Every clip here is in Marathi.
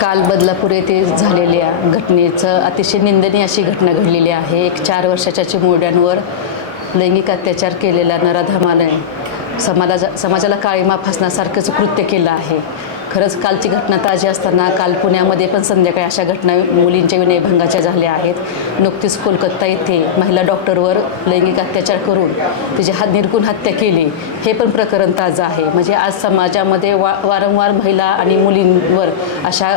काल बदलापूर येथे झालेल्या घटनेचं अतिशय निंदनीय अशी घटना घडलेली आहे। एक 4 वर्षाच्या चिमुरड्यांवर लैंगिक अत्याचार केलेल्या नराधमाने समाजाला काळीमा फासण्यासारखंच कृत्य केलं आहे। खरंच कालची घटना ताजी असताना काल पुण्यामध्ये पण संध्याकाळी अशा घटना मुलींच्या विनयभंगाच्या झाल्या आहेत। नुकतीच कोलकाता येथे महिला डॉक्टरवर लैंगिक अत्याचार करून तिची निर्घृण हत्या केली, हे पण प्रकरण ताजं आहे। म्हणजे आज समाजामध्ये वारंवार महिला आणि मुलींवर अशा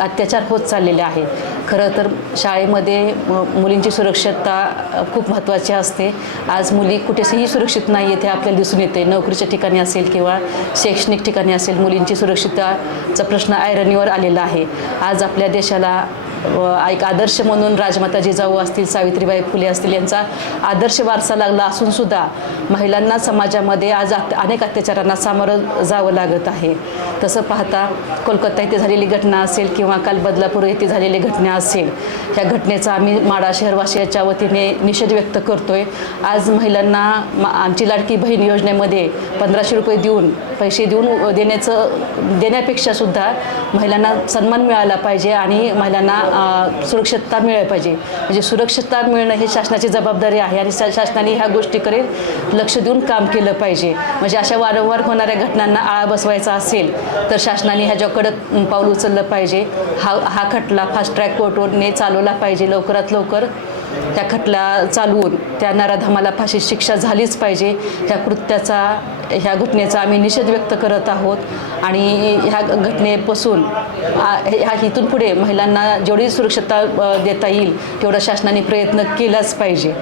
अत्याचार होत चाललेले आहेत। खरं तर शाळेमध्ये मुलींची सुरक्षितता खूप महत्त्वाची असते। आज मुली कुठेही सुरक्षित नाही आहेत हे आपल्याला दिसून येते। नोकरीच्या ठिकाणी असेल किंवा शैक्षणिक ठिकाणी असेल, मुलींची सुरक्षितताचा प्रश्न ऐरणीवर आलेला आहे। आज आपल्या देशाला एक आदर्श म्हणून राजमाता जिजाऊ असतील, सावित्रीबाई फुले असतील, यांचा आदर्श वारसा लागला असून सुद्धा महिलांना समाजामध्ये आज अनेक अत्याचारांना सामोरं जावं लागत आहे। तसं पाहता कोलकाता येथे झालेली घटना असेल किंवा काल बदलापूर येथे झालेली घटना असेल, ह्या घटनेचा आम्ही माढा शहरवासियाच्या वतीने निषेध व्यक्त करतोय। आज महिलांना आमची लाडकी बहीण योजनेमध्ये 1500 रुपये देऊन पैसे देण्यापेक्षा सुद्धा महिलांना सन्मान मिळाला पाहिजे आणि महिलांना सुरक्षितता मिळाली पाहिजे। म्हणजे सुरक्षितता मिळणं हे शासनाची जबाबदारी आहे आणि शासनाने ह्या गोष्टीकडे लक्ष देऊन काम केलं पाहिजे। म्हणजे अशा वारंवार होणाऱ्या घटनांना आळा बसवायचा असेल तर शासनाने ह्याच्याकडं पाऊल उचललं पाहिजे। हा खटला फास्ट ट्रॅक कोर्टने चालवला पाहिजे। लवकरात लवकर त्या खटला चालवून त्या नराधमाला फाशी शिक्षा झालीच पाहिजे। ह्या घटनेचा आम्ही निषेध व्यक्त करत आहोत आणि ह्या घटनेपासून इथून पुढे महिलांना जेवढी सुरक्षितता देता येईल तेवढा शासनाने प्रयत्न केलाच पाहिजे।